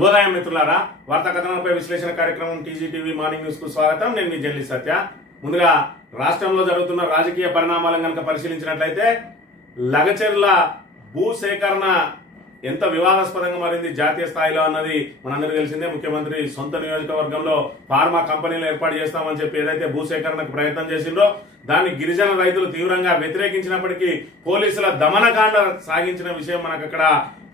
శుభోదయం మిత్రులారా, వార్తా కథనాలపై విశ్లేషణ కార్యక్రమం టీజీటీవీ మార్నింగ్ న్యూస్ కు స్వాగతం. నేను మీ జల్లి సత్య. ముందుగా రాష్ట్రంలో జరుగుతున్న రాజకీయ పరిణామాలను కనుక పరిశీలించినట్లయితే లగచెర్ల భూసేకరణ ఎంత వివాదాస్పదంగా మారింది జాతీయ స్థాయిలో అన్నది మనందరికీ తెలిసిందే. ముఖ్యమంత్రి సొంత నియోజకవర్గంలో ఫార్మా కంపెనీలు ఏర్పాటు చేస్తామని చెప్పి ఏదైతే భూసేకరణకు ప్రయత్నం చేసిండ్రో దాన్ని గిరిజన రైతులు తీవ్రంగా వ్యతిరేకించినప్పటికీ పోలీసుల దమనకాండ సాగించిన విషయం మనకు అక్కడ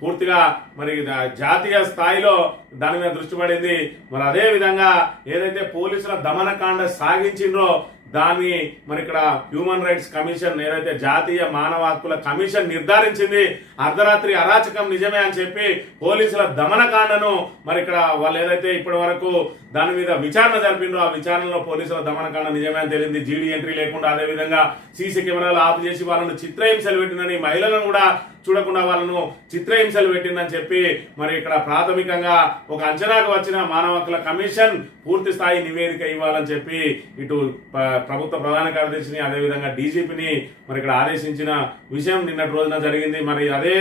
పూర్తిగా మరి జాతీయ స్థాయిలో దాని మీద దృష్టి పడింది. మరి అదే విధంగా ఏదైతే పోలీసుల దమనకాండ సాగించిండ్రో దాన్ని మరి ఇక్కడ హ్యూమన్ రైట్స్ కమిషన్ ఏదైతే జాతీయ మానవ హక్కుల కమిషన్ నిర్ధారించింది. అర్ధరాత్రి అరాచకం నిజమే అని చెప్పి పోలీసుల దమనకాండను మరి ఇక్కడ వాళ్ళు ఏదైతే ఇప్పటి వరకు దాని మీద విచారణ జరిపిండ్రో ఆ విచారణలో పోలీసుల దమనకాండ నిజమే అని తెలిసింది. జీడీ ఎంట్రీ లేకుండా అదే విధంగా సీసీ కెమెరాలు ఆఫ్ చేసి వాళ్ళను చిత్రహింసలు పెట్టిందని, మహిళలను కూడా చూడకుండా వాళ్ళను చిత్రహింసలు పెట్టిందని చెప్పి మరి ఇక్కడ ప్రాథమికంగా ఒక అంచనాకు వచ్చిన మానవ హక్కుల కమిషన్ పూర్తి స్థాయి నివేదిక ఇవ్వాలని చెప్పి ఇటు ప్రభుత్వ ప్రధాన కార్యదర్శిని అదేవిధంగా డీజీపీని మరి ఇక్కడ ఆదేశించిన విషయం నిన్నటి రోజున జరిగింది. మరి అదే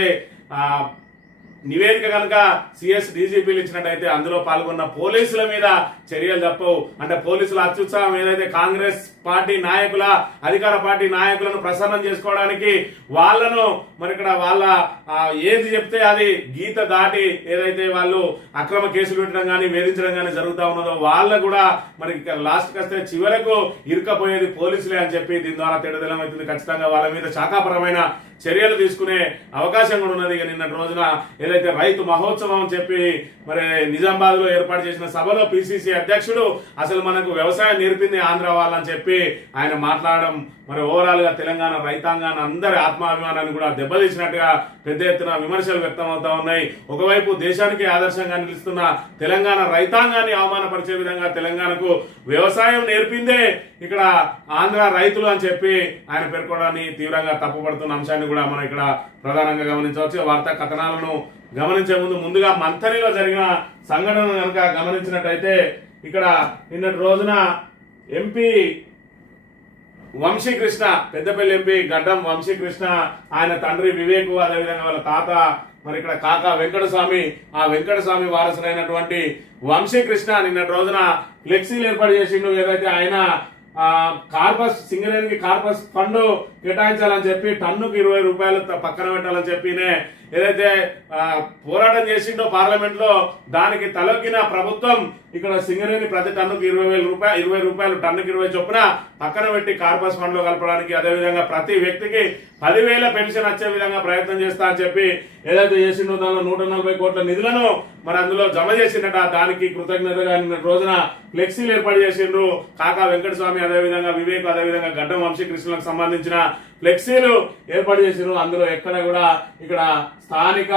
నివేదిక కనుక సిఎస్ డీజీపీలు ఇచ్చినట్టయితే అందులో పాల్గొన్న పోలీసుల మీద చర్యలు తప్పవు. అంటే పోలీసుల అత్యుత్సాహం ఏదైతే కాంగ్రెస్ పార్టీ నాయకుల అధికార పార్టీ నాయకులను ప్రసన్నం చేసుకోవడానికి వాళ్ళను మరి ఇక్కడ వాళ్ళ ఏది చెప్తే అది గీత దాటి ఏదైతే వాళ్ళు అక్రమ కేసులు పెట్టడం కానీ వేధించడం కానీ జరుగుతూ ఉన్నదో వాళ్ళ కూడా మరి లాస్ట్కి వస్తే చివరకు ఇరుకపోయేది పోలీసులే అని చెప్పి దీని ద్వారా తెడదలమవుతుంది. ఖచ్చితంగా వాళ్ళ మీద శాఖాపరమైన చర్యలు తీసుకునే అవకాశం కూడా ఉన్నది. నిన్నటి రోజున ఏదైతే రైతు మహోత్సవం అని చెప్పి మరి నిజామాబాద్ లో ఏర్పాటు చేసిన సభలో పిసిసి అధ్యక్షుడు అసలు మనకు వ్యవసాయం నేర్పింది ఆంధ్ర వాళ్ళని చెప్పి ఆయన మాట్లాడడం మరి ఓవరాల్ గా తెలంగాణ రైతాంగాన్ని అందరి ఆత్మాభిమానాన్ని కూడా దెబ్బతీసినట్టుగా పెద్ద ఎత్తున విమర్శలు వ్యక్తం అవుతా ఉన్నాయి. ఒకవైపు దేశానికి ఆదర్శంగా నిలుస్తున్న తెలంగాణ రైతాంగాన్ని అవమానపరిచే విధంగా తెలంగాణకు వ్యవసాయం నేర్పిందే ఇక్కడ ఆంధ్ర రైతులు అని చెప్పి ఆయన పేర్కొనడాన్ని తీవ్రంగా తప్పుపడుతున్న అంశాన్ని కూడా మనం ఇక్కడ ప్రధానంగా గమనించవచ్చు. వార్తా కథనాలను గమనించే ముందుగా మంథనిలో జరిగిన సంఘటన కనుక గమనించినట్టయితే ఇక్కడ నిన్నటి రోజున ఎంపీ వంశీకృష్ణ, పెద్దపల్లి ఎంపీ గడ్డం వంశీకృష్ణ, ఆయన తండ్రి వివేకు, అదేవిధంగా వాళ్ళ తాత మరి ఇక్కడ కాకా వెంకటస్వామి, ఆ వెంకటస్వామి వారసులైనటువంటి వంశీకృష్ణ నిన్నటి రోజున ఫ్లెక్సీలు ఏర్పాటు చేసిండు. ఏదైతే ఆయన కార్పస్ సింగరేణికి కార్పస్ ఫండ్ కేటాయించాలని చెప్పి టన్నుకు 20 రూపాయలు పక్కన పెట్టాలని చెప్పినే ఏదైతే పోరాటం చేసిండో పార్లమెంట్ లో దానికి తలొగ్గిన ప్రభుత్వం ఇక్కడ సింగరేణి ప్రతి టన్నుకు 20 రూపాయలు టన్నుకి 20 చొప్పున పక్కన పెట్టి కార్పస్ ఫండ్ లో కలపడానికి, అదేవిధంగా ప్రతి వ్యక్తికి 10,000 పెన్షన్ వచ్చే విధంగా ప్రయత్నం చేస్తా అని చెప్పి ఏదైతే చేసిండో దానిలో 140 కోట్ల నిధులను మరి అందులో జమ చేసిండట. దానికి కృతజ్ఞతగా నిన్న రోజున ఫ్లెక్సీలు ఏర్పాటు చేసిండ్రు. కాకా వెంకటస్వామి, అదేవిధంగా వివేక్, అదేవిధంగా గడ్డం వంశీకృష్ణలకు సంబంధించిన ఫ్లెక్సీలు ఏర్పాటు చేసిండ్రు. అందులో ఎక్కడ కూడా ఇక్కడ స్థానిక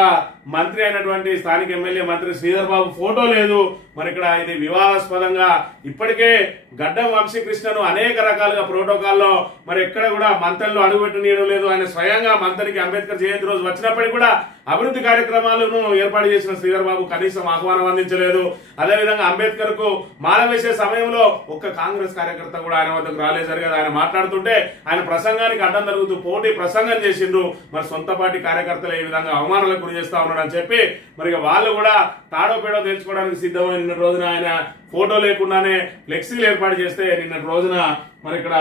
మంత్రి అయినటువంటి స్థానిక ఎమ్మెల్యే మంత్రి శ్రీధర్ బాబు ఫోటో లేదు. మరి ఇక్కడ ఇది వివాదాస్పదంగా ఇప్పటికే గడ్డం వంశీకృష్ణను అనేక రకాలుగా ప్రోటోకాల్లో మరి ఎక్కడ కూడా మంత్రులు అడుగుపెట్టనీయడం లేదు. ఆయన స్వయంగా మంత్రికి అంబేద్కర్ జయంతి రోజు వచ్చినప్పటికీ కూడా అభివృద్ధి కార్యక్రమాలను ఏర్పాటు చేసిన శ్రీధర్ బాబు కనీసం ఆహ్వానం అందించలేదు. అదేవిధంగా అంబేద్కర్ కు మాల వేసే సమయంలో ఒక్క కాంగ్రెస్ కార్యకర్త కూడా ఆయన వద్దకు రాలేదు. కదా ఆయన మాట్లాడుతుంటే ఆయన ప్రసంగానికి అడ్డం జరుగుతూ పోటీ ప్రసంగం చేసిండ్రు. మరి సొంత పార్టీ కార్యకర్తలు ఈ విధంగా అవమానాలకు గురి చేస్తా ఉన్నాడు అని చెప్పి మరి వాళ్ళు కూడా తాడో పేడో తెలుసుకోవడానికి సిద్ధమైన నిన్న రోజున ఆయన ఫోటో లేకుండానే ఫ్లెక్సీలు ఏర్పాటు చేస్తే నిన్నటి రోజున మరి ఇక్కడ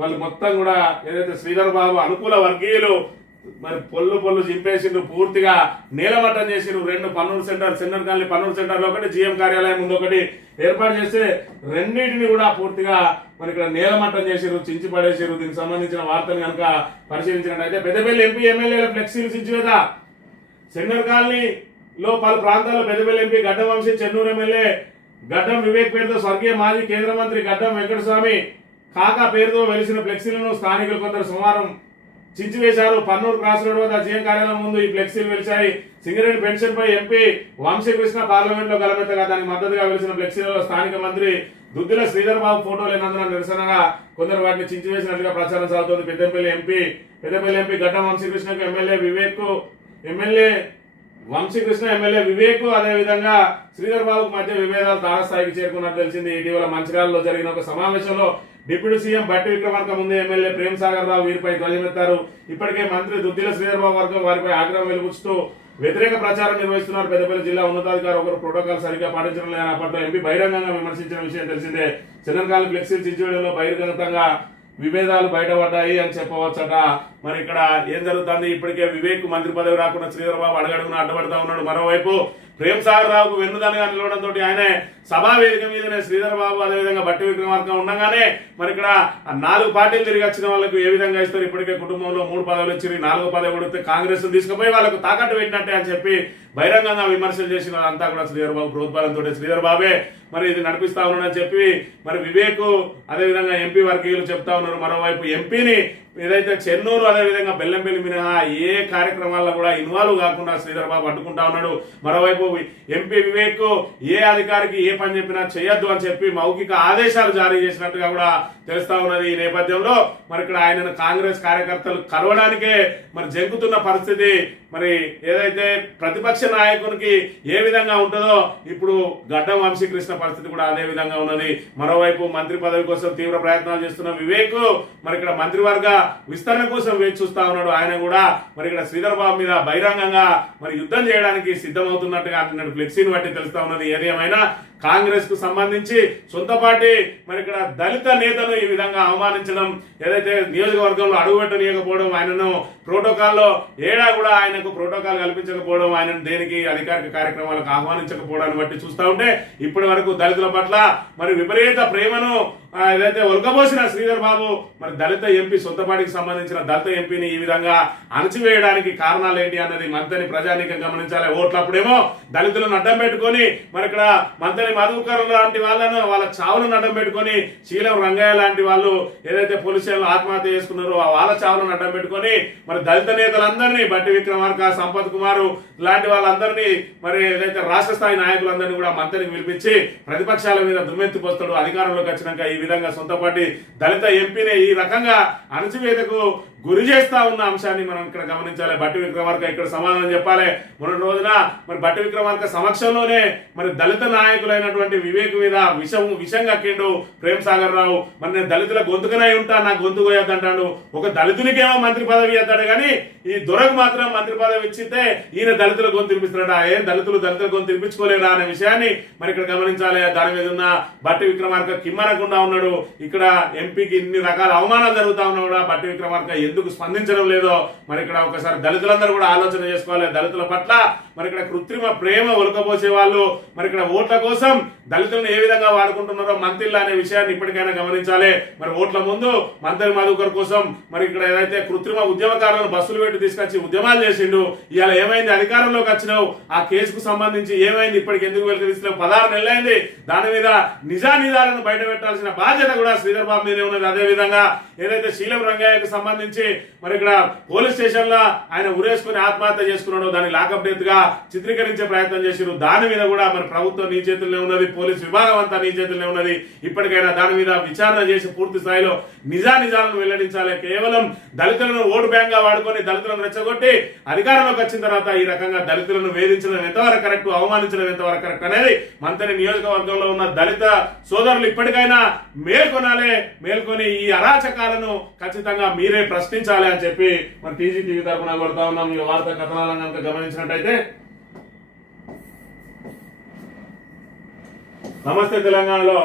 వాళ్ళు మొత్తం కూడా ఏదైతే శ్రీధర్ బాబు అనుకూల వర్గీయులు మరి పొల్లు చింపేసిండ్రు, పూర్తిగా నేలమట్టం చేసిండ్రు. 2 Pannuru centre, centre colony Pannuru centre లో ఒకటి, జిఎం కార్యాలయం ముందు ఒకటి ఏర్పాటు చేస్తే రెండింటిని కూడా పూర్తిగా మరి ఇక్కడ నేలమట్టం చేసిరు, చించి పడేసిరు. దీనికి సంబంధించిన వార్తను కనుక పరిశీలించినట్టయితే పెద్దపల్లి ఎంపీ ఎమ్మెల్యేల ఫ్లెక్సీలు చించివేత, సెంటర్ కాలనీలో పలు ప్రాంతాల్లో పెద్దపల్లి ఎంపీ గడ్డం వంశీ, చెన్నూరు ఎమ్మెల్యే గడ్డం వివేక్ పేరుతో స్వర్గీయ మాజీ కేంద్ర మంత్రి గడ్డం వెంకటస్వామి కాకా పేరుతో వెలిసిన ఫ్లెక్సీలను స్థానికులు కొందరు సోమవారం చించివేశారు. పన్నూరు క్రాస్ రోడ్ వద్ద జీఎం కార్యాలయం ముందు ఈ ఫ్లెక్సీలు వెలిచాయి. సింగరేణి పెన్షన్ పై ఎంపీ వంశీకృష్ణ పార్లమెంట్ లో గలమెత్తగా దానికి మద్దతుగా వెలిసిన ఫ్లెక్సీలలో స్థానిక మంత్రి దుద్దిల శ్రీధర్ బాబు ఫోటో లేనందున నిరసనగా కొందరు వాటిని చించివేసినట్లుగా ప్రచారం సాగుతోంది. పెద్దపల్లి ఎంపీ గడ్డం వంశీకృష్ణకు ఎమ్మెల్యే వంశీకృష్ణ, ఎమ్మెల్యే వివేక్, అదేవిధంగా శ్రీధర్ బాబుకు మధ్య విభేదాలు తారస్థాయికి చేరుకున్నట్టు తెలిసింది. ఇటీవల మంచిర్యాలలో జరిగిన ఒక సమావేశంలో డిప్యూటీ సీఎం బట్టి విక్రమార్క ముందు ఎమ్మెల్యే ప్రేమ్ సాగర్ రావు వీరిపై ధ్వజమెత్తారు. ఇప్పటికే మంత్రి దుద్దిల శ్రీధర్ బాబు వర్గం వారిపై ఆగ్రహం వెలుగుస్తూ వ్యతిరేక ప్రచారం నిర్వహిస్తున్నారు. పెద్దపల్లి జిల్లా ఉన్నతాధికారి ఒకరు ప్రోటోకాల్ సరిగ్గా పాటించడం లేదని అప్పట్లో ఎంపీ బహిరంగంగా విమర్శించిన విషయం తెలిసిందే. చంద్రకాంత్ ఫ్లెక్సీలు చిచ్చువేయడంలో బహిర్గతంగా విభేదాలు బయటపడ్డాయి అని చెప్పవచ్చట. మరి ఇక్కడ ఏం జరుగుతుంది? ఇప్పటికే వివేక్ మంత్రి పదవి రాకుండా శ్రీధర్ బాబు అడుగడుగున అడ్డపడతా ఉన్నాడు. మరోవైపు ప్రేమ్ సాగర్ రావుకు వెన్నుదన్నుగా నిలవడంతో ఆయనే సభా వేదిక మీదనే శ్రీధర్ బాబు అదేవిధంగా బట్టి విక్రమార్క ఉండగానే మరి ఇక్కడ 4 పార్టీలు తిరిగి వచ్చిన వాళ్ళకు ఏ విధంగా ఇస్తారు? ఇప్పటికే కుటుంబంలో 3 పదవులు వచ్చి 4వ పదవి కొడితే కాంగ్రెస్ తీసుకుపోయి వాళ్ళకు తాకట్టు పెట్టినట్టే అని చెప్పి బహిరంగంగా విమర్శలు చేసిన అంతా కూడా శ్రీధర్ బాబు ప్రోత్సాహంతో శ్రీధర్ బాబే మరి ఇది నడిపిస్తా ఉన్నాడని చెప్పి మరి వివేక్ అదేవిధంగా ఎంపీ వర్గీయులు చెప్తా ఉన్నారు. మరోవైపు ఎంపీని ఏదైతే చెన్నూరు అదేవిధంగా బెల్లంపల్లి మినహా ఏ కార్యక్రమాల్లో కూడా ఇన్వాల్వ్ కాకుండా శ్రీధర్ బాబు అడ్డుకుంటా ఉన్నాడు. మరోవైపు ఎంపీ వివేక్ ఏ అధికారికి ఏ పని చెప్పినా చేయొద్దు అని చెప్పి మౌఖిక ఆదేశాలు జారీ చేసినట్టుగా కూడా తెలుస్తా ఉన్నది. ఈ నేపథ్యంలో మరి ఇక్కడ ఆయనను కాంగ్రెస్ కార్యకర్తలు కలవడానికే మరి జంకుతున్న పరిస్థితి. మరి ఏదైతే ప్రతిపక్ష నాయకునికి ఏ విధంగా ఉంటుందో ఇప్పుడు గడ్డం వంశీకృష్ణ పరిస్థితి కూడా అదే విధంగా ఉన్నది. మరోవైపు మంత్రి పదవి కోసం తీవ్ర ప్రయత్నాలు చేస్తున్న వివేక్ మరి ఇక్కడ మంత్రివర్గ విస్తరణ కోసం వేచి చూస్తా ఉన్నాడు. ఆయన కూడా మరి ఇక్కడ శ్రీధర్ బాబు మీద బహిరంగంగా మరి యుద్ధం చేయడానికి సిద్ధమవుతున్నట్టుగా అంటున్నాడు. ఫ్లెక్సీని బట్టి తెలుస్తా ఉన్నది. ఏది ఏమైనా కాంగ్రెస్ కు సంబంధించి సొంత పార్టీ మరి ఇక్కడ దళిత నేతను ఈ విధంగా అవమానించడం, ఏదైతే నియోజకవర్గంలో అడుగుపెట్టనీయకపోవడం, ఆయనను ప్రోటోకాల్లో ఏడా కూడా ఆయనకు ప్రోటోకాల్ కల్పించకపోవడం, ఆయనను దేనికి అధికారిక కార్యక్రమాలకు ఆహ్వానించకపోవడాన్ని బట్టి చూస్తా ఉంటే ఇప్పటి వరకు దళితుల పట్ల మరి విపరీత ప్రేమను ఏదైతే ఒలకబోసిన శ్రీధర్ బాబు మరి దళిత ఎంపీ సొంత పార్టీకి సంబంధించిన దళిత ఎంపీని ఈ విధంగా అణచివేయడానికి కారణాలు ఏంటి అన్నది మంత్రి ప్రజానీకం గమనించాలి. ఓట్లప్పుడేమో దళితులను అడ్డం పెట్టుకొని మరి ఇక్కడ మంత్రి మధుకర్ లాంటి వాళ్ళను వాళ్ళ చావులను అడ్డం పెట్టుకొని శీలం రంగయ్య లాంటి వాళ్ళు ఏదైతే పోలీస్ స్టేషన్లో ఆత్మహత్య చేసుకున్నారో వాళ్ళ చావులను అడ్డం పెట్టుకొని మరి దళిత నేతలందరినీ బట్టి విక్రమార్క సంపత్ కుమార్ లాంటి వాళ్ళందరినీ మరి ఏదైతే రాష్ట్ర స్థాయి నాయకులందరినీ కూడా మంత్రికి పిలిపించి ప్రతిపక్షాల మీద దుమ్మెత్తిపోస్తాడు. అధికారంలోకి వచ్చినాక ఈ విధంగా సొంత పార్టీ దళిత ఎంపీని ఈ రకంగా అణచివేతకు గురి చేస్తా ఉన్న అంశాన్ని మనం ఇక్కడ గమనించాలి. బట్టి విక్రమార్క ఇక్కడ సమాధానం చెప్పాలి. మొన్నటి రోజున మరి బట్టి విక్రమార్క సమక్షంలోనే మరి దళిత నాయకులైనటువంటి వివేక్ మీద విషం కక్కిండు ప్రేమ్ సాగర్ రావు. మరి నేను దళితుల గొంతుకనై ఉంటా, నాకు గొంతు కోయొద్దంటాడు. ఒక దళితునికేమో మంత్రి పదవి ఇస్తాడు కానీ ఈ దొరకు మాత్రం మంత్రి పదవి ఇచ్చితే ఈయన దళితుల గొంతు తినిపిస్తున్నాడు. ఏం దళితుల గొంతు తినిపించుకోలేరా అనే విషయాన్ని మరి ఇక్కడ గమనించాలి. దాని మీద ఉన్న బట్టి విక్రమార్క కిమ్మనకుండా ఉన్నాడు. ఇక్కడ ఎంపీకి ఇన్ని రకాల అవమానాలు జరుగుతా ఉన్నా కూడా బట్టి విక్రమార్క ఎందుకు స్పందించడం లేదో మరి ఇక్కడ ఒకసారి దళితులందరూ కూడా ఆలోచన చేసుకోవాలి. దళితుల పట్ల మరి ఇక్కడ కృత్రిమ ప్రేమ ఒలకబోసే వాళ్ళు మరి ఇక్కడ ఓట్ల కోసం దళితులను ఏ విధంగా వాడుకుంటున్నారో మంత్రిలు అనే విషయాన్ని ఇప్పటికైనా గమనించాలి. మరి ఓట్ల ముందు మంత్రి మధుకర్ కోసం మరి ఇక్కడ ఏదైతే కృత్రిమ ఉద్యమకారులను బస్సులు పెట్టి తీసుకొచ్చి ఉద్యమాలు చేసిండు. ఇవాళ ఏమైంది? అధికారంలోకి వచ్చినావు, ఆ కేసుకు సంబంధించి ఏమైంది? ఇప్పటికి ఎందుకు వెళ్తున్నావు? 16 నెలలైంది. దాని మీద నిజానిజాలను బయట పెట్టాల్సిన బాధ్యత కూడా శ్రీధర్ బాబు మీదే ఉన్నది. అదే విధంగా ఏదైతే శీలం రంగయ్యకు సంబంధించి మరి ఇక్కడ పోలీస్ స్టేషన్ లో ఆయన ఉరేసుకుని ఆత్మహత్య చేసుకున్నాడో దాన్ని లాకప్ డెత్ గా చిత్రీకరించే ప్రయత్నం చేసిరు. దాని మీద కూడా మరి ప్రభుత్వం నీ చేతుల్లో ఉన్నది, పోలీస్ విభాగం అంతా నీ చేతుల్లో ఉన్నది. ఇప్పటికైనా దాని మీద విచారణ చేసి పూర్తి స్థాయిలో నిజానిజాలను వెల్లడించాలి. కేవలం దళితులను ఓటు బ్యాంక్ గా వాడుకొని దళితులను రెచ్చగొట్టి అధికారంలోకి వచ్చిన తర్వాత ఈ రకంగా దళితులను వేధించడం ఎంతవరకు కరెక్ట్, అవమానించడం ఎంతవరకు కరెక్ట్ అనేది మంత్రి నియోజకవర్గంలో ఉన్న దళిత సోదరులు ఇప్పటికైనా మేల్కొని ఈ అరాచకాలను ఖచ్చితంగా మీరే ప్రశ్నించాలి అని చెప్పి మరి టీజీ తరఫున కొడతా ఉన్నాం. ఈ వార్తా కథనాలను కనుక గమనించినట్టయితే నమస్తే తెలంగాణలో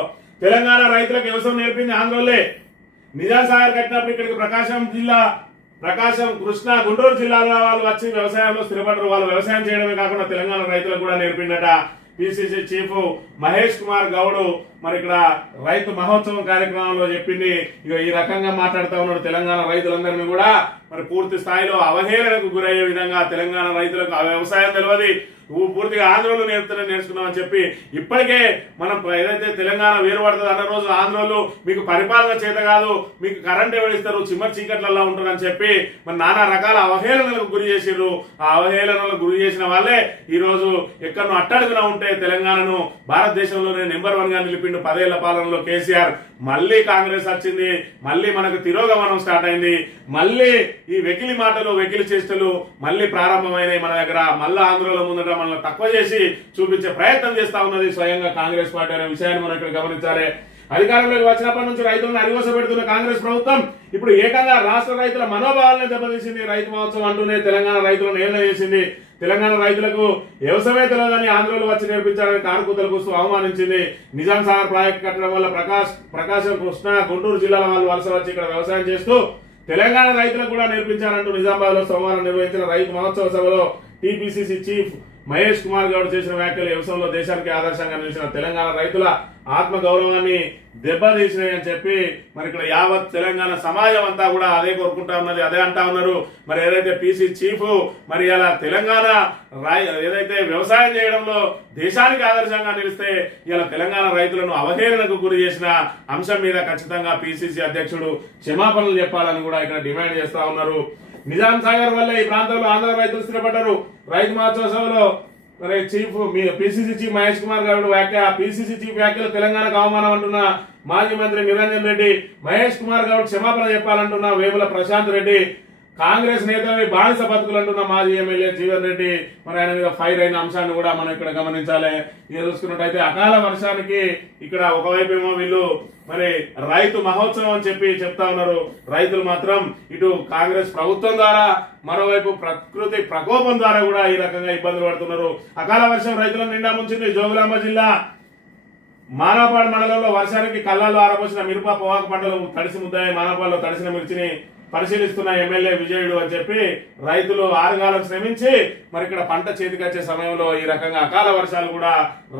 తెలంగాణ రైతులకు వ్యవసాయం నేర్పింది ఆంధ్రోలే. నిజాం సాగర్ కట్టినప్పుడు ఇక్కడికి ప్రకాశం కృష్ణా గుంటూరు జిల్లాల వాళ్ళు వచ్చి వ్యవసాయంలో స్థిరపడరు. వాళ్ళు వ్యవసాయం చేయడమే కాకుండా తెలంగాణ రైతులకు కూడా నేర్పిండట. పిసిసి చీఫ్ మహేష్ కుమార్ గౌడ్ మరి ఇక్కడ రైతు మహోత్సవం కార్యక్రమంలో చెప్పింది. ఇక ఈ రకంగా మాట్లాడుతూ ఉన్నాడు. తెలంగాణ రైతులందరినీ కూడా మరి పూర్తి స్థాయిలో అవహేళనకు గురయ్యే విధంగా తెలంగాణ రైతులకు ఆ వ్యవసాయం తెలియదు, పూర్తిగా ఆంధ్రోలు నేర్చుకున్నామని చెప్పి ఇప్పటికే మనం ఏదైతే తెలంగాణ వేరుపడుతుంది అన్న రోజు ఆంధ్రోలు మీకు పరిపాలన చేత కాదు, మీకు కరెంట్ ఎవరిస్తారు, చిమ్మరి చీకట్లలో ఉంటారని చెప్పి మరి నానా రకాల అవహేళనలకు గురి చేసిర్రు. ఆ అవహేళనలకు గురి చేసిన వాళ్ళే ఈ రోజు ఎక్కడో అట్టడుగున ఉంటే తెలంగాణను భారతదేశంలోనే నెంబర్ 1 గా నిలిపిండు 10 ఏళ్ల పాలనలో కేసీఆర్. మళ్ళీ కాంగ్రెస్ వచ్చింది, మళ్ళీ మనకు తిరోగమనం స్టార్ట్ అయింది, మళ్ళీ ఈ వెకిలి మాటలు వెకిలి చేష్టలు మళ్ళీ ప్రారంభమైనాయి మన దగ్గర. మళ్ళీ ఆంధ్రలో ముందట మనల్ని తక్కువ చేసి చూపించే ప్రయత్నం చేస్తా ఉన్నది స్వయంగా కాంగ్రెస్ పార్టీ అనే విషయాన్ని మనం ఇక్కడ గమనించాలి. అధికారంలోకి వచ్చినప్పటి నుంచి రైతులను అరిగోస పెడుతున్న కాంగ్రెస్ ప్రభుత్వం ఇప్పుడు ఏకంగా రాష్ట్ర రైతుల మనోభావాలను దెబ్బతీసింది. రైతు మహోత్సవం అంటూనే తెలంగాణ రైతులను ఏళ్ళ చేసింది. తెలంగాణ రైతులకు వ్యవసాయమే తెలియదని ఆంధ్రలో వచ్చి నేర్పించాలని కారుకూతలు కూస్తూ అవమానించింది. నిజాం సాగర్ ప్రాజెక్టు కట్టడం వల్ల ప్రకాశం, కృష్ణా, గుంటూరు జిల్లాల వాళ్ళు వలస వచ్చి ఇక్కడ వ్యవసాయం చేస్తూ తెలంగాణ రైతులకు కూడా నేర్పించాలంటూ నిజామాబాద్ లో సోమవారం నిర్వహించిన రైతు మహోత్సవ సభలో టీపీసీసీ చీఫ్ మహేష్ కుమార్ గౌడ్ చేసిన వ్యాఖ్యలు వ్యవసాయంలో దేశానికి ఆదర్శంగా నిలిచిన తెలంగాణ రైతుల ఆత్మ గౌరవాన్ని దెబ్బతీసినాయని చెప్పి మరి ఇక్కడ యావత్ తెలంగాణ సమాజం అంతా కూడా అదే కోరుకుంటా ఉన్నది, అదే అంటా ఉన్నారు. మరి ఏదైతే పీసీ చీఫ్ మరి ఇలా తెలంగాణ ఏదైతే వ్యవసాయం చేయడంలో దేశానికి ఆదర్శంగా నిలిస్తే ఇలా తెలంగాణ రైతులను అవహేళనకు గురి చేసిన అంశం మీద ఖచ్చితంగా పీసీసీ అధ్యక్షుడు క్షమాపణలు చెప్పాలని కూడా ఇక్కడ డిమాండ్ చేస్తా ఉన్నారు. నిజాం సాగర్ వల్ల ఈ ప్రాంతంలో ఆంధ్ర రైతులు స్థిరపడ్డారు. రైతు మహోత్సవ సభలో మరి PCC chief Mahesh Kumar Goud PCC chief వ్యాఖ్యలు తెలంగాణకు అవమానం అంటున్న మాజీ మంత్రి నిరంజన్ రెడ్డి, మహేష్ కుమార్ గౌడ్ క్షమాపణ చెప్పాలంటున్న వేముల ప్రశాంత్ రెడ్డి, కాంగ్రెస్ నేతవి బానిస బతుకులు అంటున్న మాజీ ఎమ్మెల్యే జీవన్ రెడ్డి మరి ఆయన మీద ఫైర్ అయిన అంశాన్ని కూడా మనం ఇక్కడ గమనించాలి. ఇక చూసుకున్నట్టయితే అకాల వర్షానికి ఇక్కడ ఒకవైపు ఏమో వీళ్ళు మరి రైతు మహోత్సవం అని చెప్పి చెప్తా ఉన్నారు. రైతులు మాత్రం ఇటు కాంగ్రెస్ ప్రభుత్వం ద్వారా మరోవైపు ప్రకృతి ప్రకోపం ద్వారా కూడా ఈ రకంగా ఇబ్బందులు పడుతున్నారు. అకాల వర్షం రైతులను నిండా ముంచింది. జోగులాంబ జిల్లా మానవపాడు మండలంలో వర్షానికి కళ్ళల్లో ఆరబోసిన మిరప పొగాకు పంటలు తడిసి ముద్దాయి. మానవపాడులో తడిసిన మిర్చిని పరిశీలిస్తున్న ఎమ్మెల్యే విజయుడు అని చెప్పి రైతులు ఆరుగాలం శ్రమించి మరి ఇక్కడ పంట చేతికి వచ్చే సమయంలో ఈ రకంగా అకాల వర్షాలు కూడా